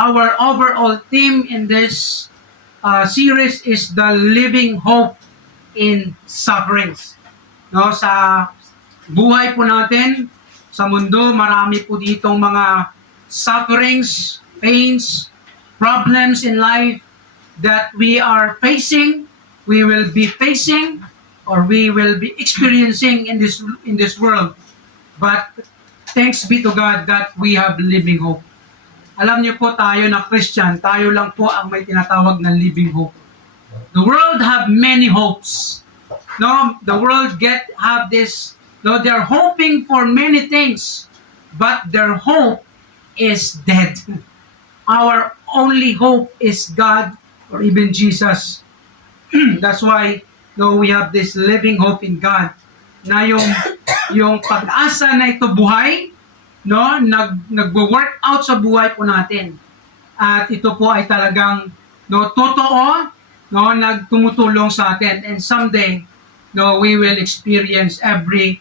Our overall theme in this series is the living hope in sufferings. No, sa buhay po natin, sa mundo, marami po ditong mga sufferings, pains, problems in life that we are facing, we will be facing, or we will be experiencing in this world. But thanks be to God that we have living hope. Alam niyo po, tayo na Christian, tayo lang po ang may tinatawag na living hope. The world have many hopes. No, the world have this. No, they're hoping for many things, but their hope is dead. Our only hope is God or even Jesus. That's why we have this living hope in God. Na yung pag-asa na ito buhay, no, nagwo-work out sa buhay po natin. At ito po ay talagang totoo, nagtumutulong sa atin, and someday we will experience every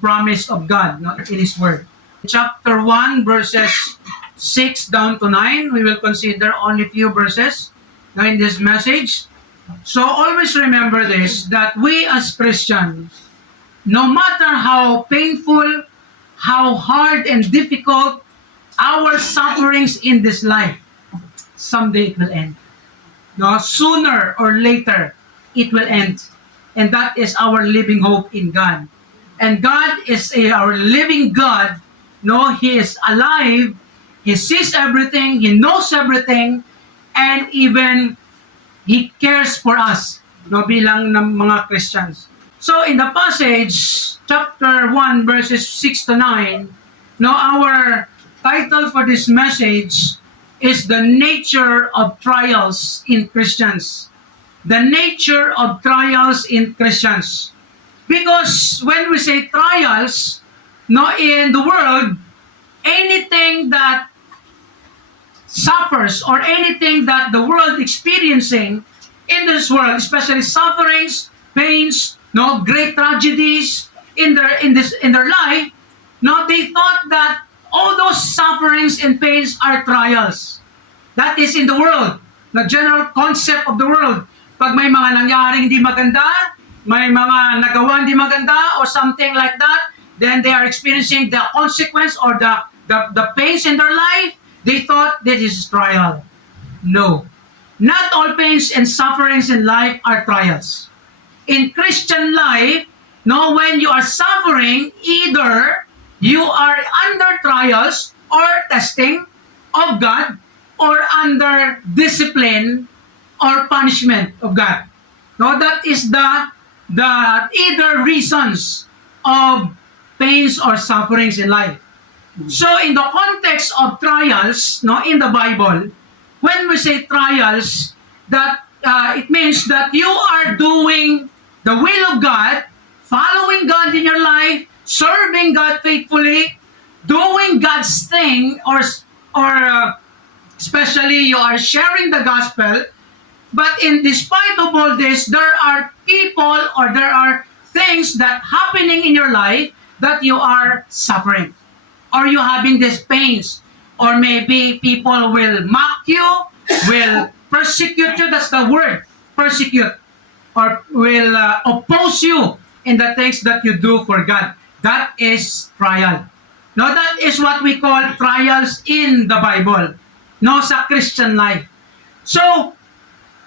promise of God in His Word. Chapter 1 verses 6 down to 9, we will consider only few verses in this message. So always remember this, that we as Christians, no matter how painful, how hard and difficult our sufferings in this life, someday it will end. No, sooner or later, it will end. And that is our living hope in God. And God is our living God. No, He is alive. He sees everything. He knows everything. And even He cares for us, bilang ng mga Christians. So in the passage, chapter 1, verses 6 to 9, our title for this message is The Nature of Trials in Christians. The nature of trials in Christians. Because when we say trials, in the world, anything that suffers or anything that the world experiencing in this world, especially sufferings, pains, great tragedies in their life, they thought that all those sufferings and pains are trials. That is in the world, the general concept of the world. Pag may mga nangyaring hindi maganda, may mga nagawa hindi maganda, or something like that, then they are experiencing the consequence or the pains in their life. They thought this is trial. No. Not all pains and sufferings in life are trials. In Christian life, when you are suffering, either you are under trials or testing of God, or under discipline or punishment of God. That is the either reasons of pains or sufferings in life. So in the context of trials, in the Bible, when we say trials, that it means that you are doing the will of God, following God in your life, serving God faithfully, doing God's thing, or especially you are sharing the gospel. But in despite of all this, there are people or there are things that happening in your life that you are suffering, or you having these pains, or maybe people will mock you, will persecute you. That's the word, persecute, or will oppose you in the things that you do for God. That is trial. That is what we call trials in the Bible. Sa Christian life. So,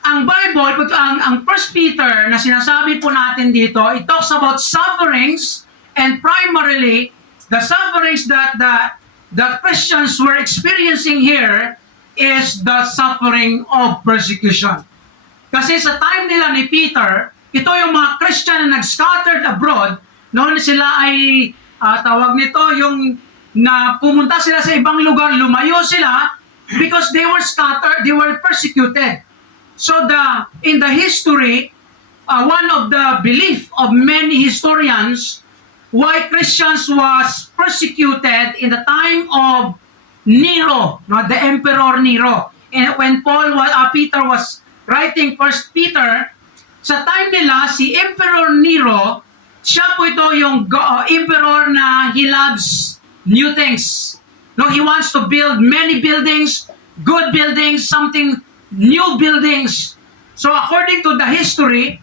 ang Bible, ang 1 Peter na sinasabi po natin dito, it talks about sufferings, and primarily, the sufferings that the Christians were experiencing here is the suffering of persecution. Kasi sa time nila ni Peter, ito yung mga Christian na nag-scattered abroad, noon sila ay, tawag nito, yung na pumunta sila sa ibang lugar, lumayo sila, because they were scattered, they were persecuted. So in the history, one of the belief of many historians, why Christians was persecuted in the time of Nero, the Emperor Nero. And when Peter was writing 1 Peter, sa time nila, si Emperor Nero, siya po ito yung emperor na he loves new things. He wants to build many buildings, good buildings, something new buildings. So according to the history,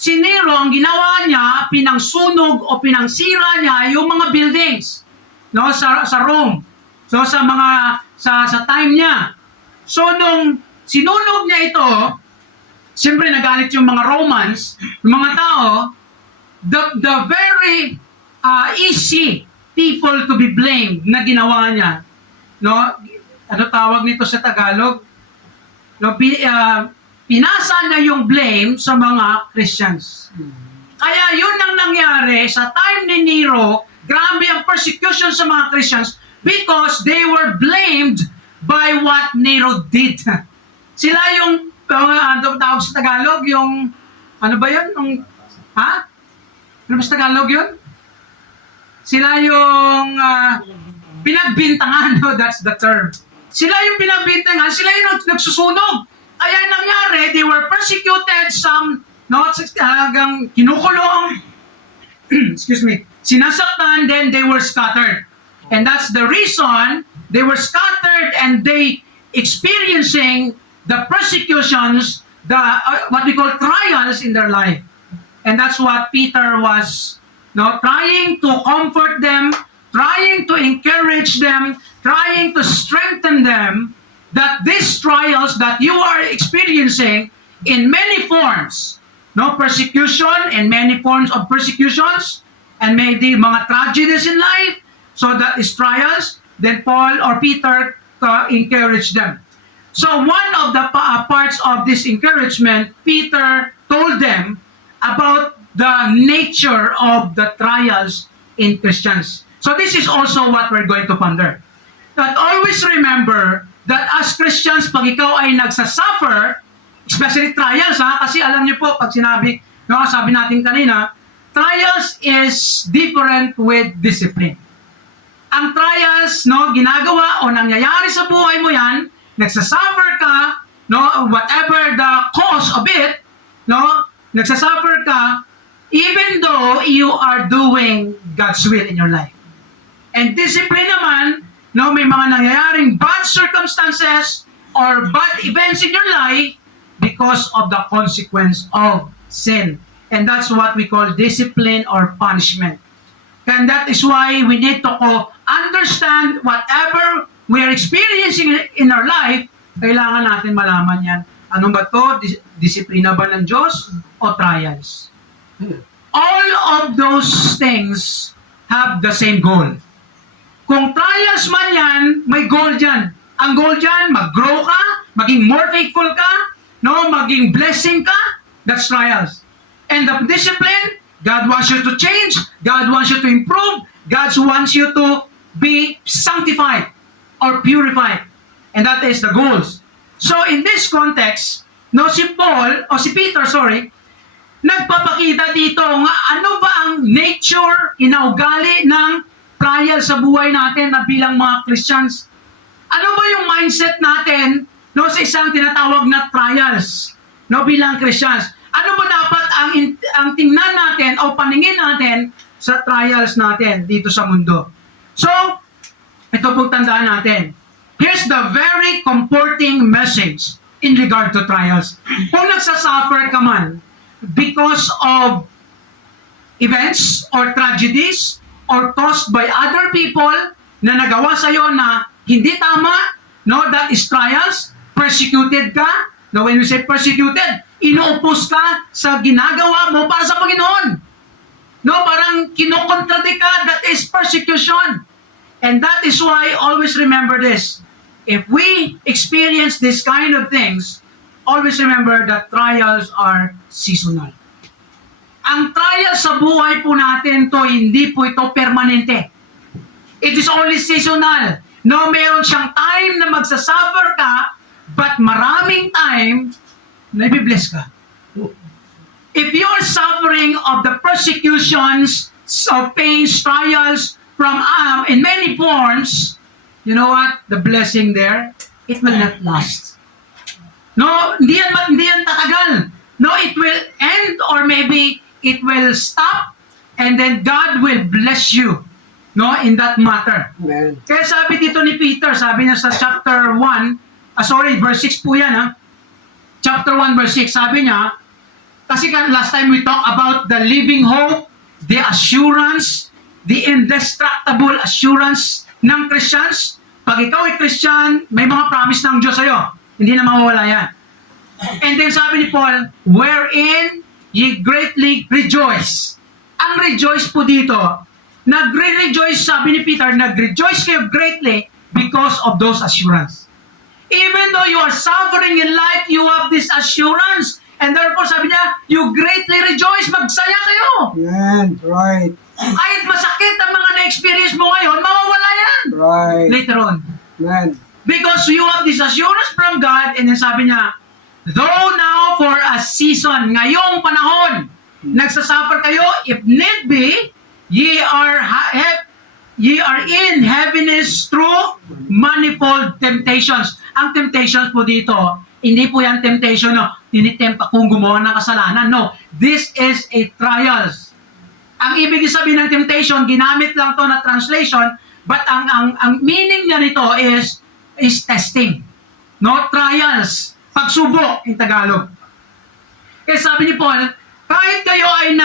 si Nero, ang ginawa niya, pinangsunog o pinangsira niya yung mga buildings, no, sa Rome. So sa time niya. So nung sinunog niya ito, siyempre nagalit yung mga Romans, yung mga tao, the very easy people to be blamed na ginawa niya. No? Ano tawag nito sa Tagalog? No, pinasa na yung blame sa mga Christians. Kaya yun ang nangyari sa time ni Nero, grabe ang persecution sa mga Christians because they were blamed by what Nero did. Sila yung, ano tawag sa Tagalog, yung, ano ba yun? Ano ba sa Tagalog yun? Sila yung pinagbintangan, no? That's the term. Sila yung pinagbintangan, sila yung nagsusunog. Kaya nangyari, they were persecuted, some, no, hanggang kinukulong, excuse me, sinasaktan, then they were scattered. And that's the reason they were scattered and they experiencing the persecutions, the what we call trials in their life. And that's what Peter was, no, trying to comfort them, trying to encourage them, trying to strengthen them, that these trials that you are experiencing in many forms, no, persecution and many forms of persecutions, and maybe mga tragedies in life, so that is trials, then Paul or Peter encouraged them. So one of the parts of this encouragement, Peter told them about the nature of the trials in Christians. So this is also what we're going to ponder. That always remember that as Christians, pag ikaw ay nagsasuffer, especially trials, kasi alam niyo po, pag sinabi, no, sabi natin kanina, trials is different with discipline. Ang trials, no, ginagawa o nangyayari sa buhay mo yan, nagsasuffer ka, no, whatever the cause of it, no, nagsasuffer ka, even though you are doing God's will in your life. And discipline naman, no, may mga nangyayaring bad circumstances or bad events in your life because of the consequence of sin. And that's what we call discipline or punishment. And that is why we need to understand whatever we are experiencing in our life, kailangan natin malaman yan. Ano ba to? Disiplina ba ng Diyos o trials? All of those things have the same goal. Kung trials man yan, may goal dyan. Ang goal dyan, mag-grow ka, maging more faithful ka, no, maging blessing ka, that's trials. And the discipline, God wants you to change, God wants you to improve, God wants you to be sanctified or purified. And that is the goals. So in this context, no, si Peter, nagpapakita dito nga ano ba ang nature, inaugali ng trial sa buhay natin na bilang mga Christians. Ano ba yung mindset natin, no, sa isang tinatawag na trials, no, bilang Christians? Ano ba dapat ang tingnan natin o paningin natin sa trials natin dito sa mundo? So, ito pong tandaan natin. Here's the very comforting message in regard to trials. Kung nagsasuffer ka man because of events or tragedies or caused by other people na nagawa sa'yo na hindi tama, no, that is trials, persecuted ka. Now, when we say persecuted, inuupos ka sa ginagawa mo para sa Panginoon. No, parang kinokontradict ka, that is persecution. And that is why, always remember this. If we experience this kind of things, always remember that trials are seasonal. Ang trial sa buhay po natin to, hindi po ito permanente. It is only seasonal. No, meron siyang time na magsasuffer ka, but maraming time na ibibless ka. If you're suffering of the persecutions, of pains, trials, from in many forms, you know what? The blessing there, it will not last. No, hindi yan tatagal. No, it will end or maybe it will stop and then God will bless you, no, in that matter. Amen. Kaya sabi dito ni Peter, sabi niya sa chapter 1, verse 6 po yan, ha? Chapter 1, verse 6, sabi niya, kasi last time we talked about the living hope, the assurance, the indestructible assurance ng Christians. Pag ikaw ay Christian, may mga promise ng Diyos sa'yo. Hindi na mawawala yan. And then sabi ni Paul, wherein ye greatly rejoice. Ang rejoice po dito, nagre-rejoice, sabi ni Peter, nag-rejoice kayo greatly because of those assurance. Even though you are suffering in life, you have this assurance. And therefore, sabi niya, you greatly rejoice. Magsaya kayo. Amen. Right. Kahit masakit ang mga na-experience mo ngayon, mawawala yan. Right. Later on. Amen. Because you have this assurance from God, and then sabi niya, though now for a season, ngayong panahon, nagsasuffer kayo, if need be, ye are in heaviness through manifold temptations. Ang temptations po dito, hindi po yan temptation, no, tinitempt akong gumawa ng kasalanan. No, this is a trials. Ang ibig sabihin ng temptation, ginamit lang to na translation, but ang meaning niya nito is testing. No, trials. Pagsubok in Tagalog. Kaya sabi ni Paul, kahit kayo ay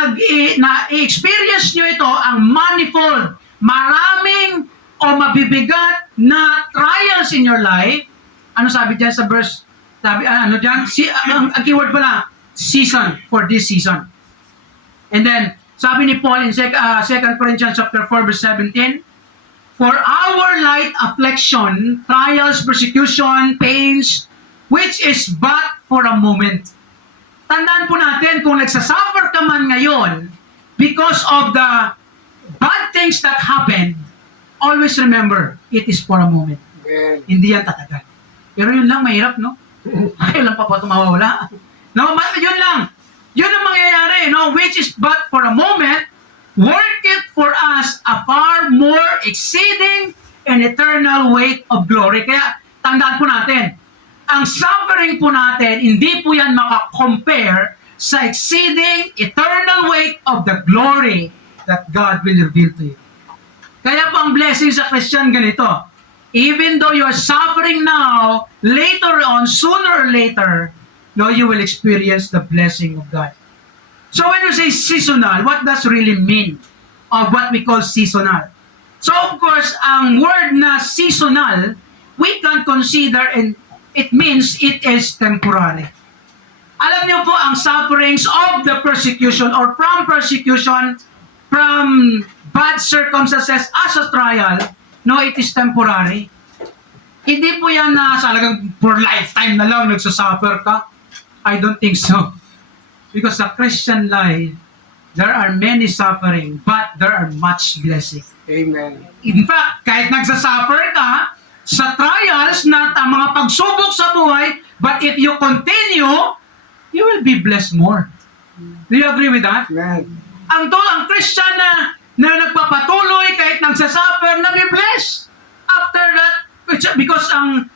na-experience nyo ito, ang manifold, maraming o mabibigat na trials in your life, ano sabi dyan sa verse, sabi, ano dyan, ang keyword pala, season, for this season. And then, sabi ni Paul in 2 Corinthians chapter 4, verse 17, for our light affliction, trials, persecution, pains, which is but for a moment. Tandaan po natin, kung nagsasuffer ka man ngayon because of the bad things that happen, always remember, it is for a moment. Amen. Hindi yan tatagal. Pero yun lang, mahirap, no? Ayaw lang pa po ito mawawala. No, yun lang. Yun ang mangyayari, no? Which is but for a moment, work it for us a far more exceeding and eternal weight of glory. Kaya, tandaan po natin, ang suffering po natin, hindi po yan makakompare sa exceeding eternal weight of the glory that God will reveal to you. Kaya po ang blessing sa Christian ganito, even though you are suffering now, later on, sooner or later, no, you will experience the blessing of God. So when you say seasonal, what does really mean of what we call seasonal? So of course, ang word na seasonal, we can consider and it means it is temporary. Alam niyo po, ang sufferings of the persecution or from persecution, from bad circumstances as a trial, no, it is temporary. Hindi po yan na talagang for lifetime na lang nagsasuffer ka. I don't think so. Because the Christian life, there are many suffering, but there are much blessing. Amen. In fact, kahit nagsasuffer ka, sa trials na mga pagsubok sa buhay, but if you continue, you will be blessed more. Do you agree with that? Amen. Ang Christian na nagpapatuloy kahit nagsasuffer, nabibless. After that, because ang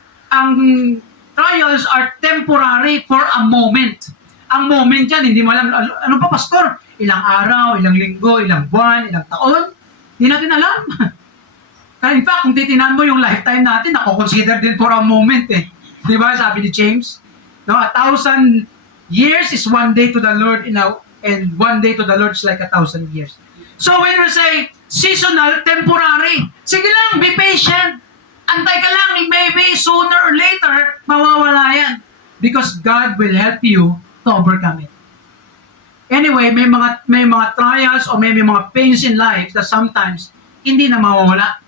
trials are temporary for a moment. Ang moment yan, hindi mo alam, ano pa pastor? Ilang araw, ilang linggo, ilang buwan, ilang taon? Hindi natin alam. In fact, kung titinan mo yung lifetime natin, ako-consider din for a moment eh. Di ba, sabi ni James? No, 1,000 years is one day to the Lord, and one day to the Lord is like 1,000 years. So when we say seasonal, temporary, sige lang, be patient. Antay ka lang, maybe sooner or later, mawawala yan. Because God will help you to overcome it. Anyway, may mga trials o may mga pains in life that sometimes hindi na mawawala.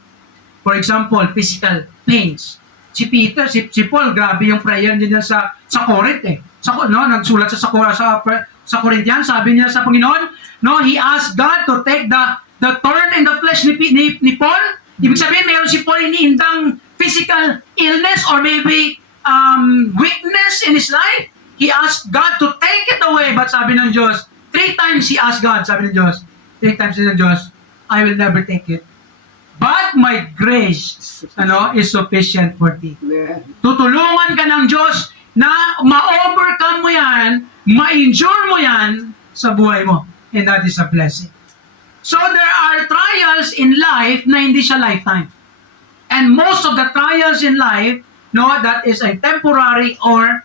For example, physical pains. Si Peter, si Paul, grabe yung prayer niya sa Corinth eh. Nagsulat sa Corinthians, sabi niya sa Panginoon, no, he asked God to take the thorn in the flesh ni Paul. Ibig sabihin, mayroon si Paul iniindang physical illness or maybe weakness in his life. He asked God to take it away. But sabi ng Diyos, 3 times he asked God, sabi ng Diyos, 3 times ng Diyos, I will never take it. But my grace, is sufficient for thee. Amen. Tutulungan ka ng Diyos na ma-overcome mo yan, ma-endure mo yan sa buhay mo. And that is a blessing. So there are trials in life na hindi siya lifetime. And most of the trials in life no, that is a temporary or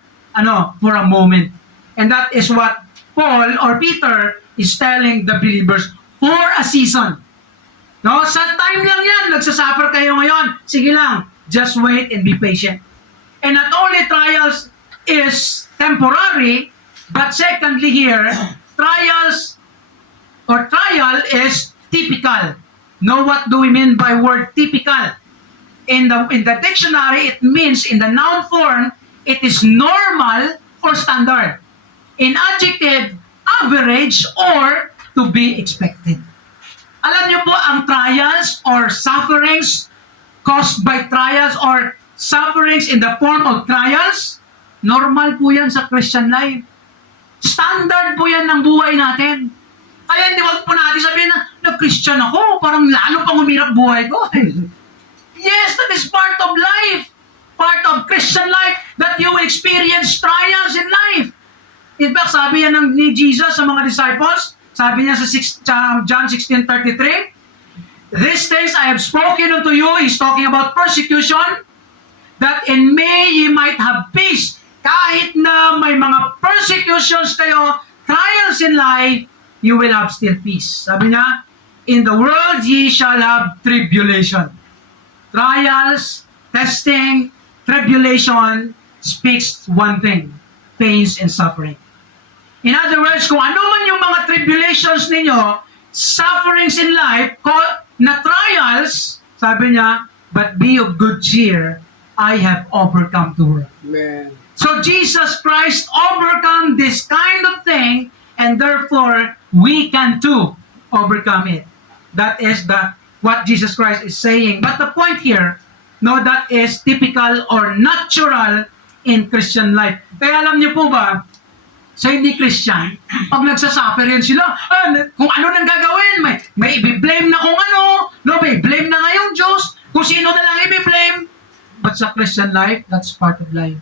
for a moment. And that is what Paul or Peter is telling the believers for a season. No, sa time lang yan, nagsasuffer kayo ngayon. Sige lang, just wait and be patient. And not only trials is temporary, but secondly here, trial is typical. Know what do we mean by word typical? In the dictionary, it means in the noun form, it is normal or standard. In adjective, average or to be expected. Alam niyo po, ang trials or sufferings caused by trials or sufferings in the form of trials, normal po yan sa Christian life. Standard po yan ng buhay natin. Kaya hindi wag po natin sabihin na nag-Christian ako, parang lalo pang humirap buhay ko. Yes, that is part of life. Part of Christian life that you will experience trials in life. In fact, sabi yan ni Jesus sa mga disciples, sabi niya sa John 16:33, "These things I have spoken unto you," he's talking about persecution, "that in me ye might have peace." Kahit na may mga persecutions kayo, trials in life, you will have still peace. Sabi niya, "In the world ye shall have tribulation." Trials, testing, tribulation speaks one thing, pains and suffering. In other words, kung ano man yung mga tribulations ninyo, sufferings in life, na trials, sabi niya, "But be of good cheer, I have overcome the world." Amen. So Jesus Christ overcome this kind of thing, and therefore, we can too overcome it. That is what Jesus Christ is saying. But the point here, that is typical or natural in Christian life. Kaya alam niyo po ba, sa hindi Christian, pag nagsasuffer yan sila, kung ano nang gagawin, may i-blame na kung ano, may blame na nga yung Diyos, kung sino na lang i-blame. But sa Christian life, that's part of life.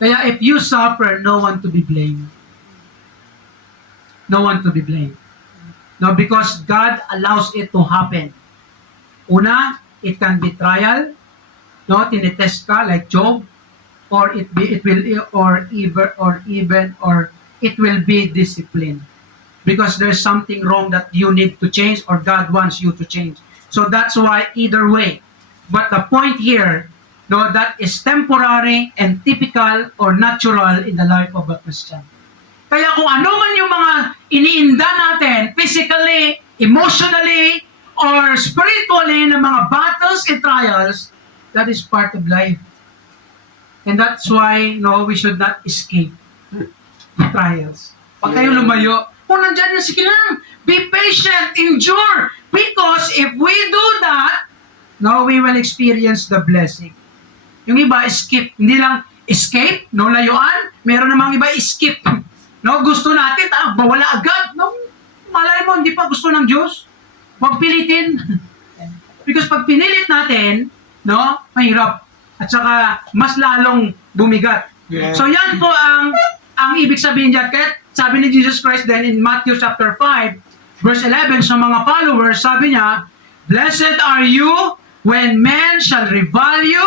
Kaya if you suffer, no one to be blamed. No one to be blamed. No, because God allows it to happen. Una, it can be trial, tinetest ka like Job, or it will be discipline, because there's something wrong that you need to change or God wants you to change. So that's why either way. But the point here, that is temporary and typical or natural in the life of a Christian. Kaya kung ano man yung mga iniinda natin, physically, emotionally, or spiritually, na mga battles and trials, that is part of life. And that's why, we should not escape the trials. Pag kayo lumayo, kung nandyan yung sige lang, be patient, endure. Because if we do that, we will experience the blessing. Yung iba, skip. Hindi lang escape, layuan. Meron namang iba, skip. Gusto natin, bawala agad. Malay mo, hindi pa gusto ng Diyos. Huwag pilitin. Because pag pinilit natin, mahirap. At saka, mas lalong bumigat. Yeah. So yan po ang ibig sabihin dyan. Kaya sabi ni Jesus Christ then in Matthew chapter 5, verse 11, sa mga followers, sabi niya, "Blessed are you when men shall revile you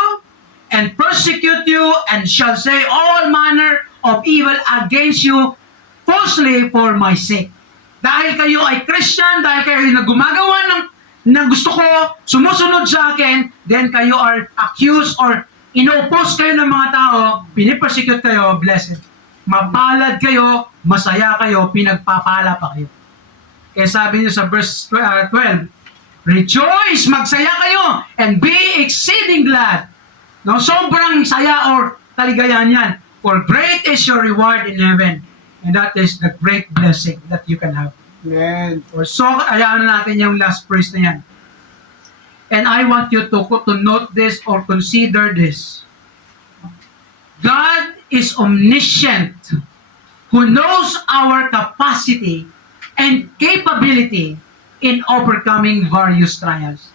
and persecute you and shall say all manner of evil against you falsely for my sake." Dahil kayo ay Christian, dahil kayo ay gumagawa ng gusto ko, sumusunod sa akin, then kayo are accused or ino-oppose kayo ng mga tao, pinipersecute kayo, blessed. Mapalad kayo, masaya kayo, pinagpapala pa kayo. Kaya sabi niyo sa verse 12, "Rejoice, magsaya kayo, and be exceeding glad." Sobrang saya or kaligayahan yan. For great is your reward in heaven. And that is the great blessing that you can have. Amen. So, ayaan na natin yung last verse na yan. And I want you to note this or consider this. God is omniscient, who knows our capacity and capability in overcoming various trials.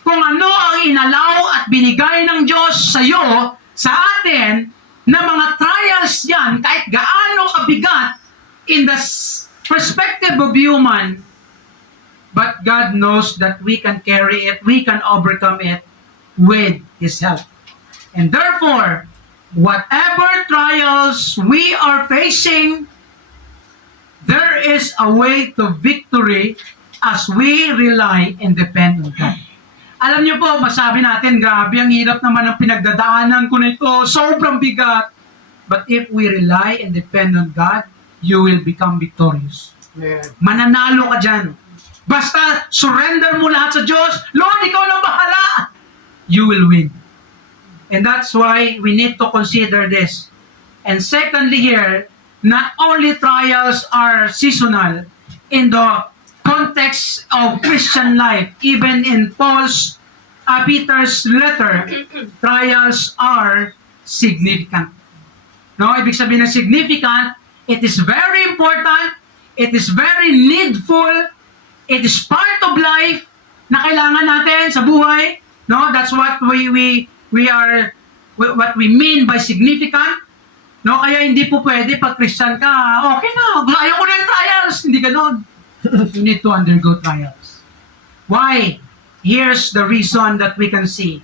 Kung ano ang inalaw at binigay ng Diyos sa iyo, sa atin, na mga trials yan, kahit gaano kabigat in the perspective of human, but God knows that we can carry it, we can overcome it with His help. And therefore, whatever trials we are facing, there is a way to victory as we rely and depend on God. Alam niyo po, masabi natin, grabe, ang hirap naman ng pinagdadaanan ko nito, sobrang bigat. But if we rely and depend on God, you will become victorious. Amen. Mananalo ka dyan. Basta surrender mo lahat sa Diyos. Lord, ikaw lang bahala. You will win. And that's why we need to consider this. And secondly here, not only trials are seasonal in the context of Christian life, even in Peter's letter, trials are significant. No, ibig sabihin ng significant, it is very important, it is very needful, it is part of life na kailangan natin sa buhay. No, that's what we mean by significant. No, kaya hindi po pwede pag Christian ka, okay na, ayaw ko na yung trials. Hindi ganon. You need to undergo trials. Why? Here's the reason that we can see.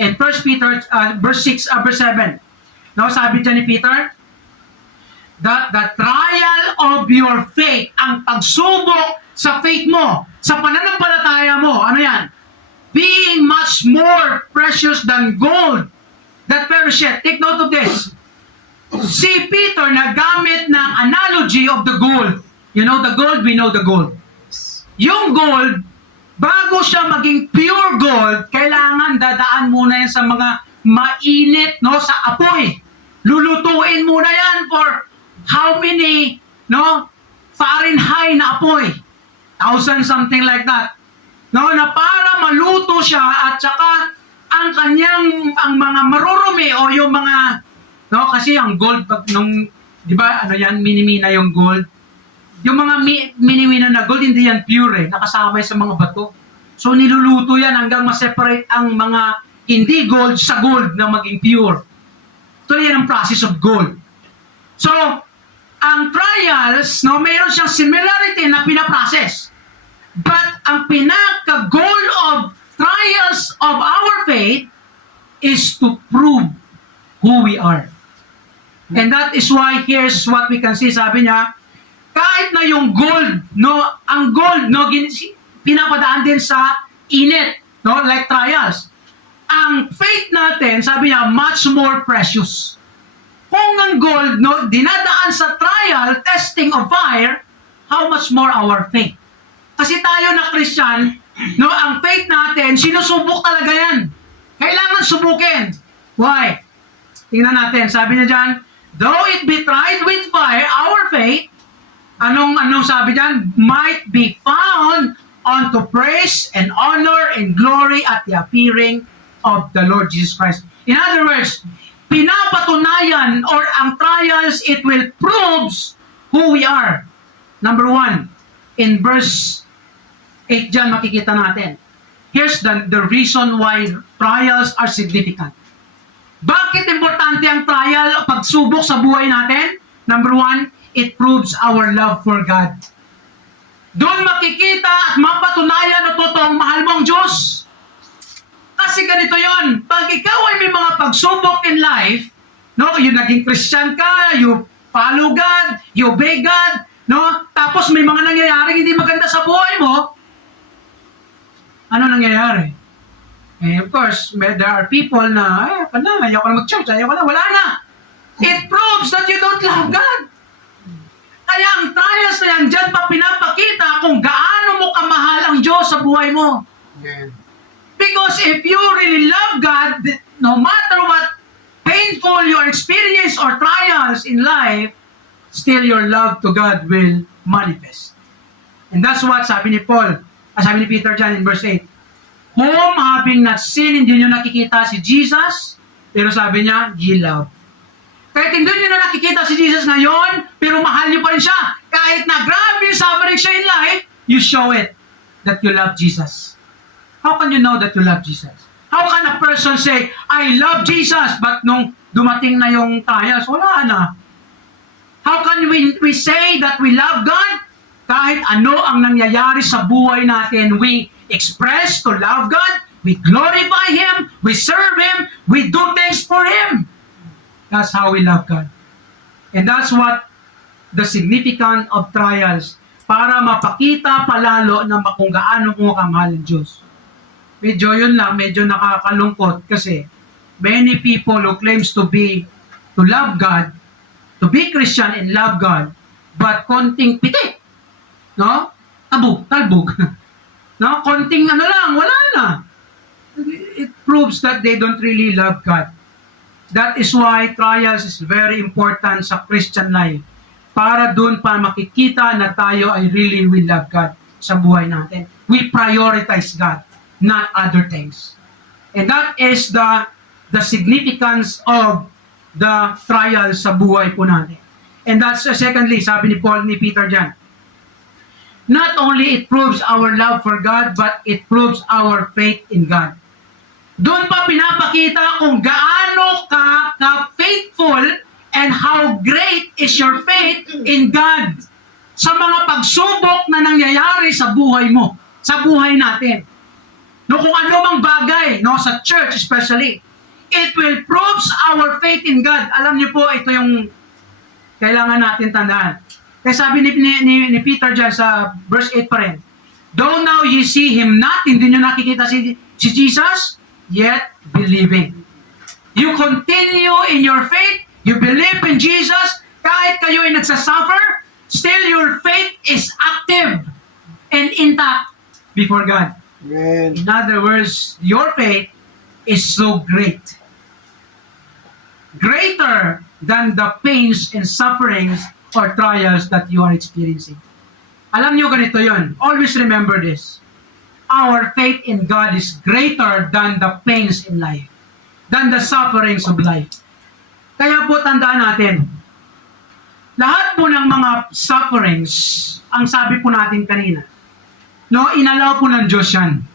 In 1 Peter verse 7, no, sabi dyan ni Peter, that the trial of your faith, ang pagsubok sa faith mo, sa pananampalataya mo, ano yan? Being much more precious than gold that perisheth. Take note of this. Si Peter nagamit ng analogy of the gold. You know the gold? We know the gold. Yung gold, bago siya maging pure gold, kailangan dadaan muna yan sa mga mainit, no, sa apoy. Lulutuin muna yan for how many, no, Fahrenheit na apoy. 1,000 something like that. No, na para maluto siya at saka ang mga marurumi o yung mga, no, kasi ang gold, nung, di ba, ano yan, minimina yung gold. Yung mga minimina na gold, hindi yan pure, nakasama sa mga bato. So niluluto yan hanggang ma-separate ang mga hindi gold sa gold na maging pure. So yan ang process of gold. So, ang trials, no, mayroon siyang similarity na pinaprocess. But ang pinaka-goal of trials of our faith is to prove who we are. And that is why here's what we can see, sabi niya, kahit na yung gold, no, ang gold, no, pinapadaan din sa init, no, like trials. Ang faith natin, sabi niya, much more precious. Kung ang gold, no, dinadaan sa trial, testing of fire, how much more our faith? Kasi tayo na Christian, no, ang faith natin, sinusubok talaga yan. Kailangan subukin. Why? Tingnan natin, sabi niya dyan, though it be tried with fire, our faith, anong sabi dyan? Might be found unto praise and honor and glory at the appearing of the Lord Jesus Christ. In other words, pinapatunayan or ang trials, it will proves who we are. Number 1, in verse 8 dyan makikita natin. Here's the reason why trials are significant. Bakit importante ang trial o pagsubok sa buhay natin? Number 1, it proves our love for God. Doon makikita at mapatunayan na totoong mahal mong Diyos. Kasi ganito yon, pag ikaw ay may mga pagsubok in life, no, yung naging Christian ka, you follow God, you obey God, no, tapos may mga nangyayari hindi maganda sa buhay mo, ano nangyayari? Eh, of course, there are people na, ayaw ko na mag-church, ayaw ko na, wala na. It proves that you don't love God. Kaya ang trials na yan, dyan pa pinapakita kung gaano mo kamahal ang Diyos sa buhay mo. Amen. Because if you really love God, no matter what painful your experience or trials in life, still your love to God will manifest. And that's what sabi ni Peter dyan in verse 8. Whom having not seen, hindi nyo nakikita si Jesus, pero sabi niya, ye love. Kahit hindi nyo na nakikita si Jesus ngayon, pero mahal nyo pa rin siya. Kahit na grabe yung suffering siya in life, you show it that you love Jesus. How can you know that you love Jesus? How can a person say, I love Jesus, but nung dumating na yung trials, wala na. How can we say that we love God? Kahit ano ang nangyayari sa buhay natin, we express to love God, we glorify Him, we serve Him, we do things for Him. That's how we love God. And that's what the significance of trials, para mapakita palalo na kung gaano mo kamahal ng Diyos. Medyo yun lang, medyo nakakalungkot kasi many people who claims to love God, to be Christian and love God, but konting pitik, no? Talbog. No? Konting ano lang, wala na. It proves that they don't really love God. That is why trials is very important sa Christian life. Para doon pa makikita na tayo ay really will love God sa buhay natin. We prioritize God, not other things. And that is the significance of the trials sa buhay po natin. And that's secondly, sabi ni Paul, ni Peter dyan, not only it proves our love for God, but it proves our faith in God. Doon pa pinapakita kung gaano ka-faithful and how great is your faith in God sa mga pagsubok na nangyayari sa buhay mo, sa buhay natin. No, kung ano mang bagay, no, sa church especially, it will prove our faith in God. Alam niyo po, ito yung kailangan natin tandaan. Kaya sabi ni Peter dyan sa verse 8 pa rin, though now ye see Him not, hindi nyo nakikita si Jesus, yet believing. You continue in your faith, you believe in Jesus, kahit kayo ay nagsasuffer, still your faith is active and intact before God. Amen. In other words, your faith is so great. Greater than the pains and sufferings or trials that you are experiencing. Alam niyo ganito yon. Always remember this. Our faith in God is greater than the pains in life, than the sufferings of life. Kaya po tandaan natin, lahat po ng mga sufferings, ang sabi po natin kanina, no, inalaw po ng Diyos yan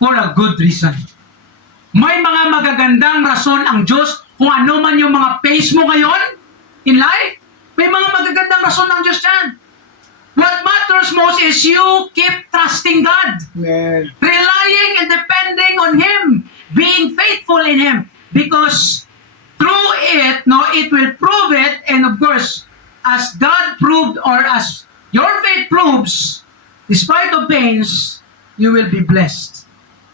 for a good reason. May mga magagandang rason ang Diyos kung ano man yung mga pains mo ngayon in life. May mga magagandang rason ng Diyos yan. What matters most is you keep trusting God. Amen. Relying and depending on Him. Being faithful in Him. Because through it, no, it will prove it. And of course, as God proved or as your faith proves, despite of pains, you will be blessed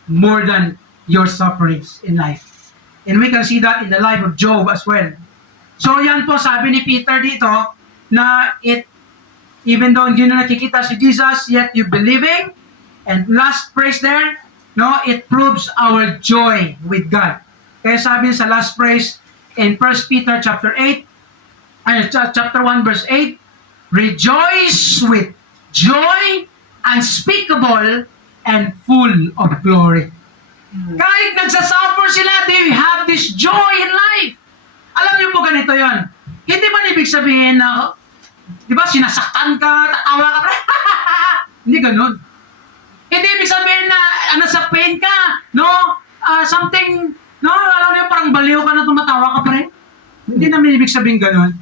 more than your sufferings in life. And we can see that in the life of Job as well. So yan po, sabi ni Peter dito, na even though hindi na nakikita si Jesus, yet you believing, and last phrase there, no, it proves our joy with God. Kaya sabi sa last phrase in 1 Peter chapter 1 verse 8, rejoice with joy unspeakable and full of glory. Kahit nagsasuffer sila, they have this joy in life. Alam niyo po ganito yon. Hindi man ibig sabihin na, di ba, sinasaktan ka, tatawa ka, hindi ganun. Hindi ibig sabihin na, nasa pain ka, no? Something, no? Alam niyo, parang baliw ka na tumatawa ka pa rin. Hindi naman ibig sabihin ganun.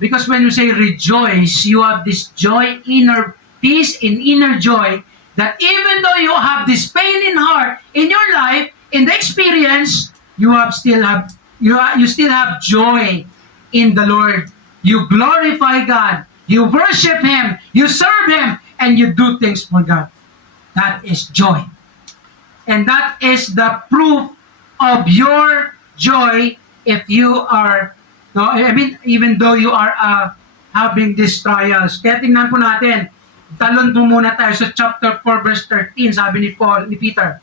Because when you say rejoice, you have this joy, inner peace and inner joy, that even though you have this pain in heart, in your life, in the experience, you still have joy in the Lord. You glorify God, you worship Him, you serve Him, and you do things for God. That is joy. And that is the proof of your joy if you are, no, I mean, even though you are having these trials. Kaya tingnan po natin, talon po muna tayo sa chapter 4 verse 13, sabi ni Peter.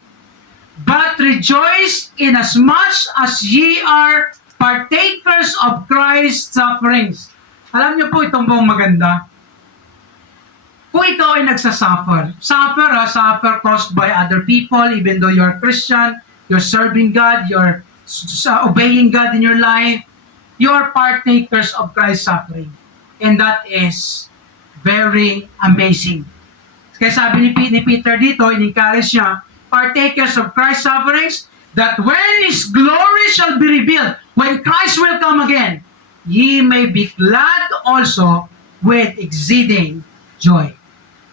But rejoice inasmuch as ye are partakers of Christ's sufferings. Alam niyo po itong buong maganda. Kung ikaw ay nagsasuffer, suffer caused by other people, even though you're Christian, you're serving God, you're obeying God in your life, you're partakers of Christ's suffering. And that is very amazing. Kaya sabi ni Peter dito, in-encourage niya, partakers of Christ's sufferings, that when His glory shall be revealed, when Christ will come again, ye may be glad also with exceeding joy.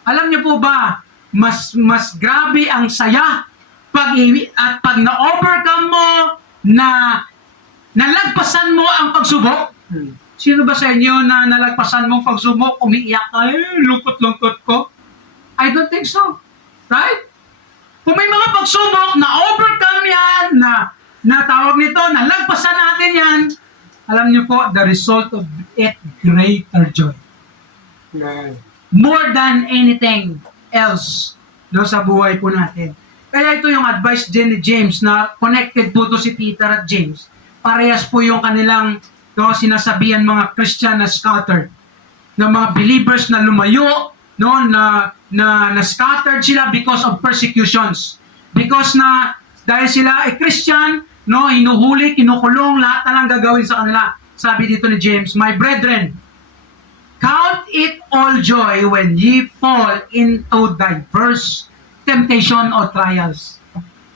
Alam niyo po ba, mas grabe ang saya pag na-overcome mo, na nalagpasan mo ang pagsubok, sino ba sa inyo na nalagpasan mo ang pagsubok, umiiyak ka, lungkot-lungkot ko? I don't think so. Right? Kung may mga pagsubok, na-overcome yan, na tawag nito, nalagpasan natin yan, alam niyo po, the result of it, greater joy. Amen. More than anything else sa buhay po natin. Kaya ito yung advice din ni James na connected po to si Peter at James. Parehas po yung kanilang sinasabihan mga Christian na scattered, na mga believers na lumayo, na scattered sila because of persecutions. Because dahil sila ay Christian, hinuhuli, kinukulong, lahat na lang gagawin sa kanila. Sabi dito ni James, my brethren, count it all joy when ye fall into diverse temptation or trials.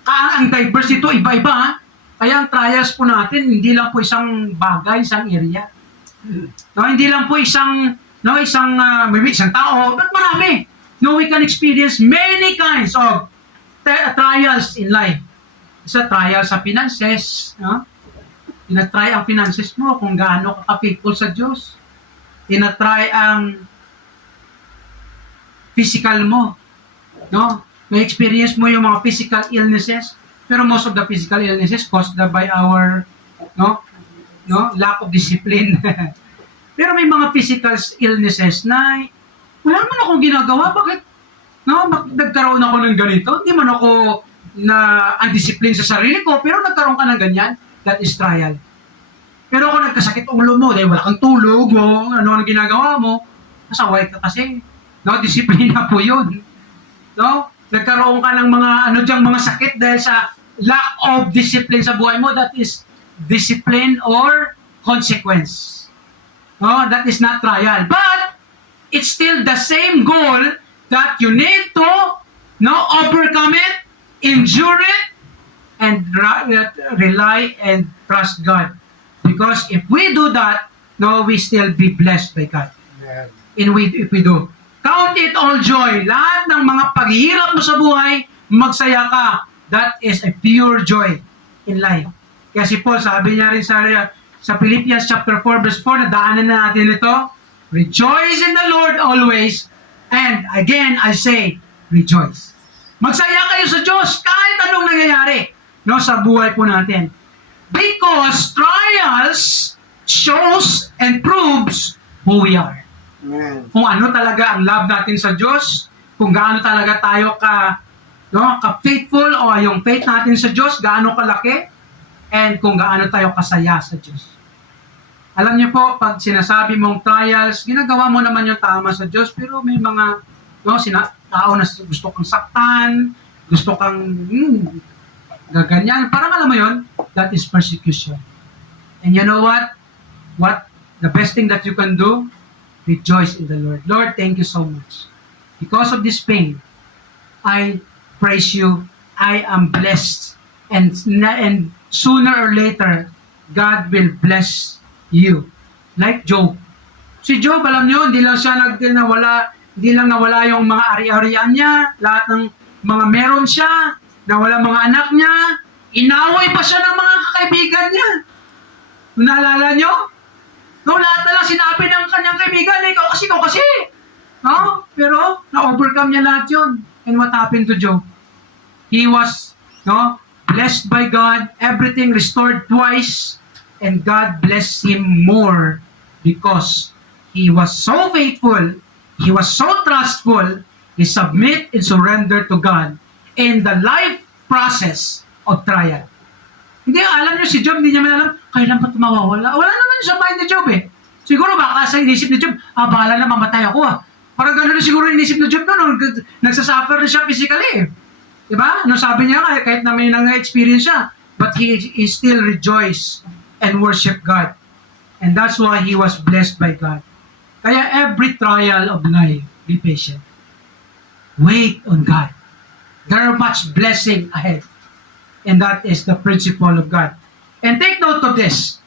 Ang diverse ito, iba-iba. Ha? Kaya ang trials po natin, hindi lang po isang bagay, isang area. Hindi lang po isang tao, but marami. We can experience many kinds of trials in life. Isa trial sa finances. Tinatry ang finances mo kung gaano ka faithful sa Diyos. Tinatry ang physical mo. May experience mo yung mga physical illnesses, pero most of the physical illnesses caused by our lack of discipline. Pero may mga physical illnesses na wala man akong ginagawa. Bakit? Nagkaroon ako ng ganito. Hindi man ako undiscipline sa sarili ko, pero nagkaroon ka ng ganyan. That is trial. Pero kung nagkasakit ulo mo, dahil wala kang tulog, ano ang ginagawa mo, masaway ka kasi. Disiplina po yun. Nagkaroon ka ng mga sakit dahil sa lack of discipline sa buhay mo. That is discipline or consequence. That is not trial. But it's still the same goal that you need to overcome it, endure it, and rely and trust God. Because if we do that, we still be blessed by God. Amen. If we do. Count it all joy. Lahat ng mga paghihirap mo sa buhay, magsaya ka. That is a pure joy in life. Kaya si Paul, sabi niya rin sa Philippians chapter 4 verse 4, nadaanan na natin ito, rejoice in the Lord always, and again I say, rejoice. Magsaya kayo sa Diyos kahit anong nangyayari sa buhay po natin. Because trials shows and proves who we are. Amen. Kung ano talaga ang love natin sa Diyos, kung gaano talaga tayo ka-faithful o yung faith natin sa Diyos, gaano kalaki, and kung gaano tayo kasaya sa Diyos. Alam niyo po, pag sinasabi mong trials, ginagawa mo naman yung tama sa Diyos, pero may mga tao na gusto kang saktan, gusto kang gaganyan. Parang alam mo yun, that is persecution. And you know what? The best thing that you can do, rejoice in the Lord. Lord, thank you so much. Because of this pain, I praise you. I am blessed. And sooner or later, God will bless you. Like Job. Si Job, alam niyo, hindi lang nawala yung mga ari-arian niya, lahat ng mga meron siya, nawala mga anak niya, inaway pa siya ng mga kaibigan niya. Naalala niyo? Lahat na lang sinabi ng kanyang kaibigan, ikaw kasi. Pero, na-overcome niya lahat yun. And what happened to Job? He was, blessed by God, everything restored twice, and God blessed him more because he was so faithful, he was so trustful, he submit and surrender to God in the life process of trial. Hindi, alam niyo si Job, hindi niya man alam, kailan pa mawawala? Wala naman sa mind ni Job eh. Siguro baka sa inisip ni Job, bahala na mamatay ako Parang gano'n siguro inisip ni Job noon, nagsasuffer rin siya physically eh. Diba? Ano sabi niya, kahit na may nang-experience siya, but he still rejoiced and worship God. And that's why he was blessed by God. Kaya every trial of life, be patient. Wait on God. There are much blessing ahead. And that is the principle of God. And take note of this.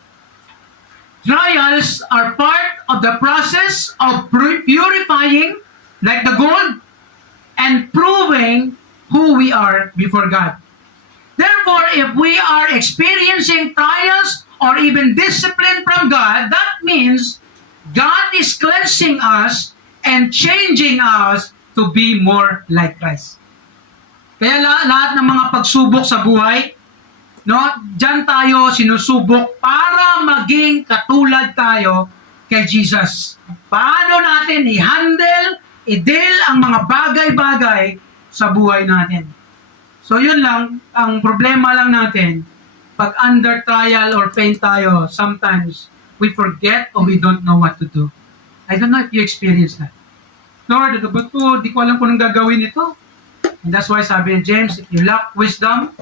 Trials are part of the process of purifying, like the gold, and proving who we are before God. Therefore, if we are experiencing trials or even discipline from God, that means God is cleansing us and changing us to be more like Christ. Kaya lahat ng mga pagsubok sa buhay, no, diyan tayo sinusubok para maging katulad tayo kay Jesus. Paano natin i-handle, i-deal ang mga bagay-bagay sa buhay natin. So yun lang, ang problema lang natin, pag under trial or pain tayo, sometimes we forget or we don't know what to do. I don't know if you experience that. Lord, ito ba ito? Di ko alam kung anong gagawin ito. And that's why sabi ni James, if you lack wisdom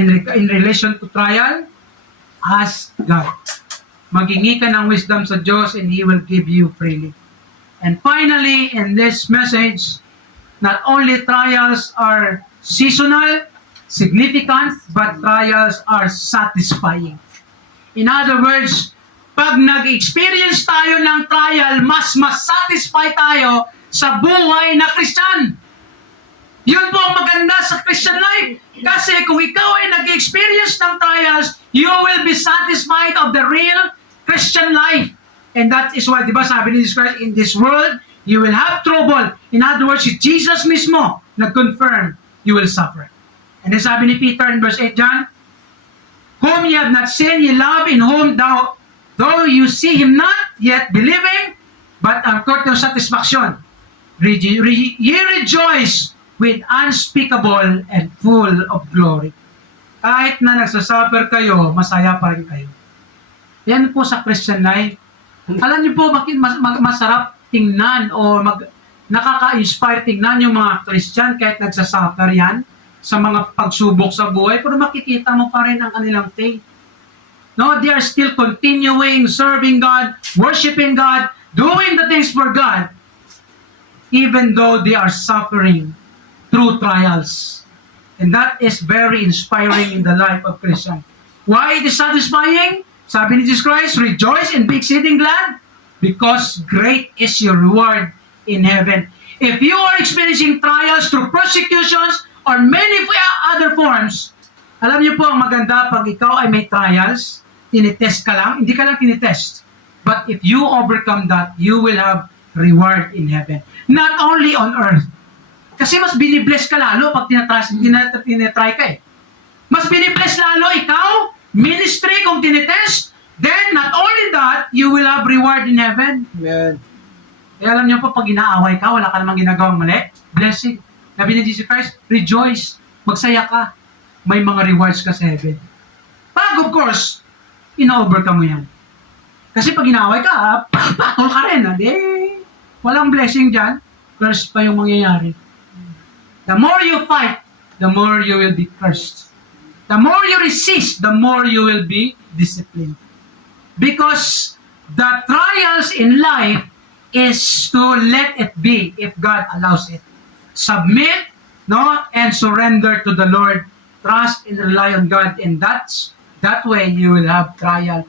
in relation to trial, ask God. Maghingi ka ng wisdom sa Diyos and He will give you freely. And finally, in this message, not only trials are seasonal, significant, but trials are satisfying. In other words, pag nag-experience tayo ng trial, mas satisfy tayo sa buhay na Christian. Yun po ang maganda sa Christian life. Kasi kung ikaw ay nag-experience ng trials, you will be satisfied of the real Christian life. And that is why, di ba sabi ni Jesus Christ, in this world, you will have trouble. In other words, si Jesus mismo nag-confirm, you will suffer. And then sabi ni Peter in verse 8, John, whom ye have not seen, ye love, in whom though you see him not, yet believing, but ang court ng satisfaction, ye rejoice with unspeakable and full of glory. Kahit na nagsasuffer kayo, masaya pa rin kayo. Yan po sa Christian life. Alam niyo po bakit masarap tingnan o nakaka-inspire tingnan yung mga Christian kahit nagsasuffer yan sa mga pagsubok sa buhay, pero makikita mo pa rin ang kanilang faith. No, they are still continuing serving God, worshiping God, doing the things for God, even though they are suffering through trials. And that is very inspiring in the life of Christian. Why it is satisfying? Sabi ni Jesus Christ, rejoice and be exceeding glad, because great is your reward in heaven. If you are experiencing trials through persecutions or many other forms, alam niyo po ang maganda pag ikaw ay may trials, tinitest ka lang, hindi ka lang tinitest. But if you overcome that, you will have reward in heaven. Not only on earth. Kasi mas binibless ka lalo pag tinatry ka eh. Mas binibless lalo ikaw, ministry kung tinitest, then not only that, you will have reward in heaven. Amen. Kaya alam niyo po, pag inaaway ka, wala ka namang ginagawang mali, blessing. Sabi ni Jesus Christ, rejoice, magsaya ka. May mga rewards ka sa heaven. Pag of course, ina-overcome mo yan. Kasi pag inaaway ka, patol ka rin. Walang blessing dyan, curse pa yung mangyayari. The more you fight, the more you will be cursed. The more you resist, the more you will be disciplined. Because the trials in life is to let it be if God allows it. Submit, no, and surrender to the Lord. Trust and rely on God, and that way you will have trial.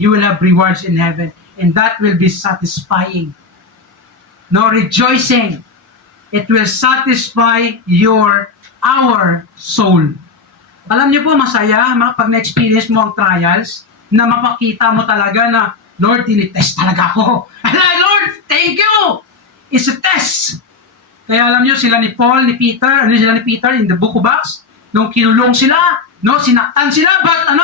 You will have rewards in heaven, and that will be satisfying. No, rejoicing. It will satisfy our soul. Alam niyo po, masaya pag na-experience mo ang trials, na mapakita mo talaga na, Lord, tinitest talaga ako. Lord, thank you! It's a test. Kaya alam niyo, sila ni Paul, ni Peter in the book of Acts, nung kinulong sila, no, sinaktan sila, but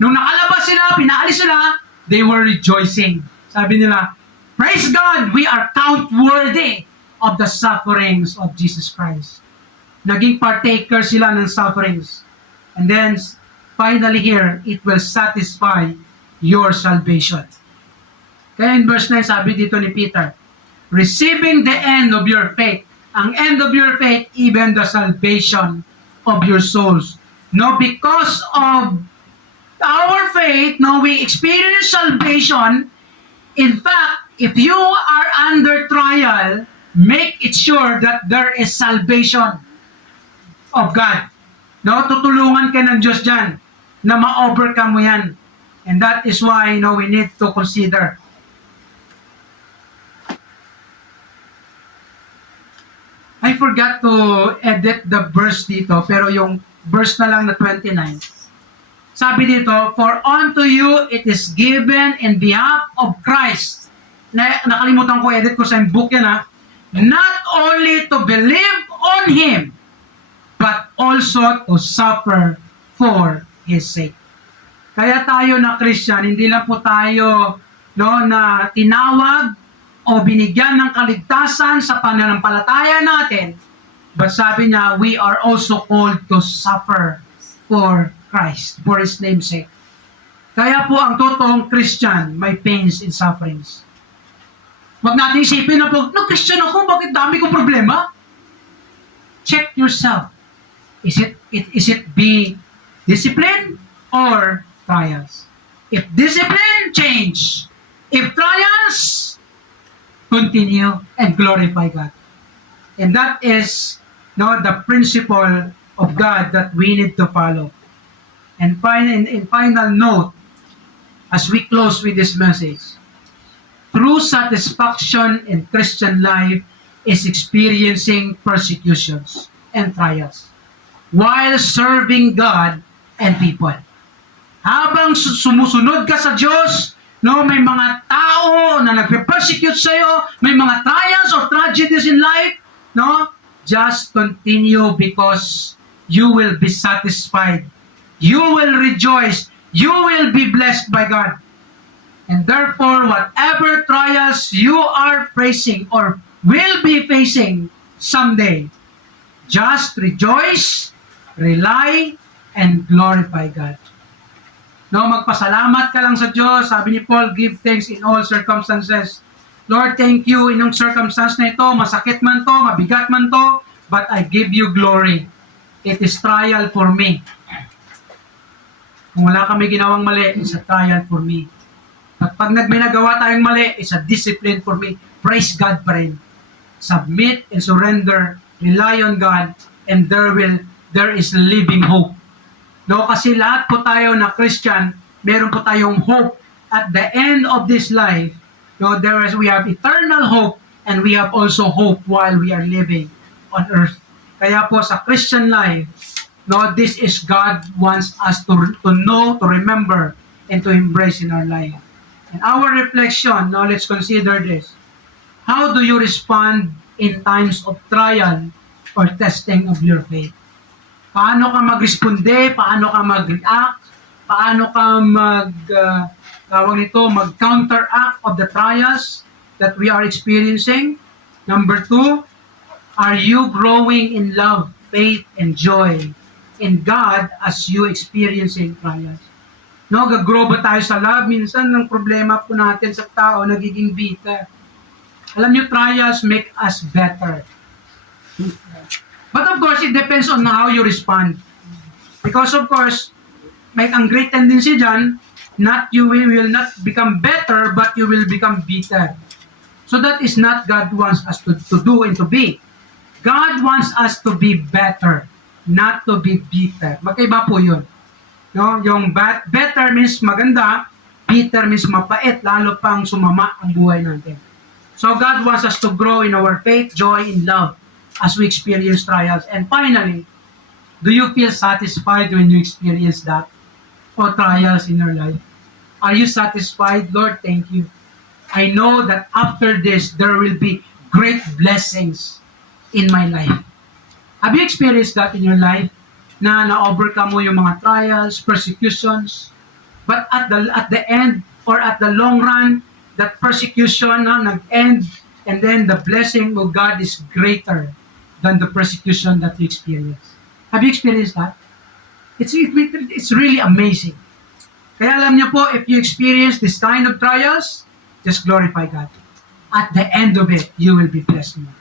nung nakalabas sila, pinaalis sila, they were rejoicing. Sabi nila, praise God, we are count worthy of the sufferings of Jesus Christ. Naging partaker sila ng sufferings. And then, finally here, it will satisfy your salvation. Kaya in verse 9, sabi dito ni Peter, receiving the end of your faith. Ang end of your faith, even the salvation of your souls. No, because of our faith, no, we experience salvation. In fact, if you are under trial, make it sure that there is salvation of God. No, tutulungan ka ng Diyos dyan na ma-overcome mo yan. And that is why, we need to consider. I forgot to edit the verse dito, pero yung verse na lang na 29. Sabi dito, for unto you it is given in behalf of Christ. Nakalimutan ko, edit ko sa book yan ha. Not only to believe on Him, but also to suffer for His sake. Kaya tayo na Christian, hindi lang po tayo na tinawag o binigyan ng kaligtasan sa pananampalataya natin, but sabi niya, we are also called to suffer for Christ, for His name's sake. Kaya po ang totoong Christian may pains and sufferings. Huwag natin isipin na po, no, Christian ako, bakit dami kong problema? Check yourself. Is it be discipline or trials? If discipline, change. If trials, continue and glorify God. And that is the principle of God that we need to follow. And in final note, as we close with this message, true satisfaction in Christian life is experiencing persecutions and trials while serving God and people. Habang sumusunod ka sa Diyos, may mga tao na nagpe-persecute sa'yo, may mga trials or tragedies in life, just continue because you will be satisfied. You will rejoice. You will be blessed by God. And therefore, whatever trials you are facing or will be facing someday, just rejoice, rely, and glorify God. Magpasalamat ka lang sa Diyos. Sabi ni Paul, give thanks in all circumstances. Lord, thank you inong circumstance na ito, masakit man to, mabigat man to, but I give you glory. It is trial for me. Kung wala kami ginawang mali, it's a trial for me. At pag may nagawa tayong mali, it's a discipline for me. Praise God pa rin. Submit and surrender. Rely on God. And there is living hope. Kasi lahat po tayo na Christian, meron po tayong hope at the end of this life. We have eternal hope and we have also hope while we are living on earth. Kaya po sa Christian life, this is God wants us to know, to remember, and to embrace in our life. And our reflection, now let's consider this. How do you respond in times of trial or testing of your faith? Paano ka mag-responde? Paano ka mag-react? Paano ka mag-counteract of the trials that we are experiencing? Number 2, are you growing in love, faith, and joy in God as you experiencing trials? Gag-grow ba tayo sa love? Minsan, ng problema po natin sa tao, nagiging bitter. Alam nyo, trials make us better. But of course, it depends on how you respond. Because of course, may ang great tendency dyan, you will not become better, but you will become bitter. So that is not God wants us to do and to be. God wants us to be better, not to be bitter. Magkaiba po yun. Yung better means maganda, bitter means mapait, lalo pang sumama ang buhay natin. So God wants us to grow in our faith, joy, and love as we experience trials. And finally, do you feel satisfied when you experience that? Or trials in your life? Are you satisfied? Lord, thank you. I know that after this, there will be great blessings in my life. Have you experienced that in your life? Na-overcome mo yung mga trials, persecutions, but at the end or at the long run, that persecution nag-end, and then the blessing of God is greater than the persecution that you experience. Have you experienced that? It's really amazing. Kaya alam niyo po, if you experience this kind of trials, just glorify God. At the end of it, you will be blessed more.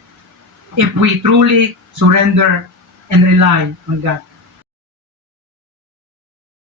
If we truly surrender and rely on God.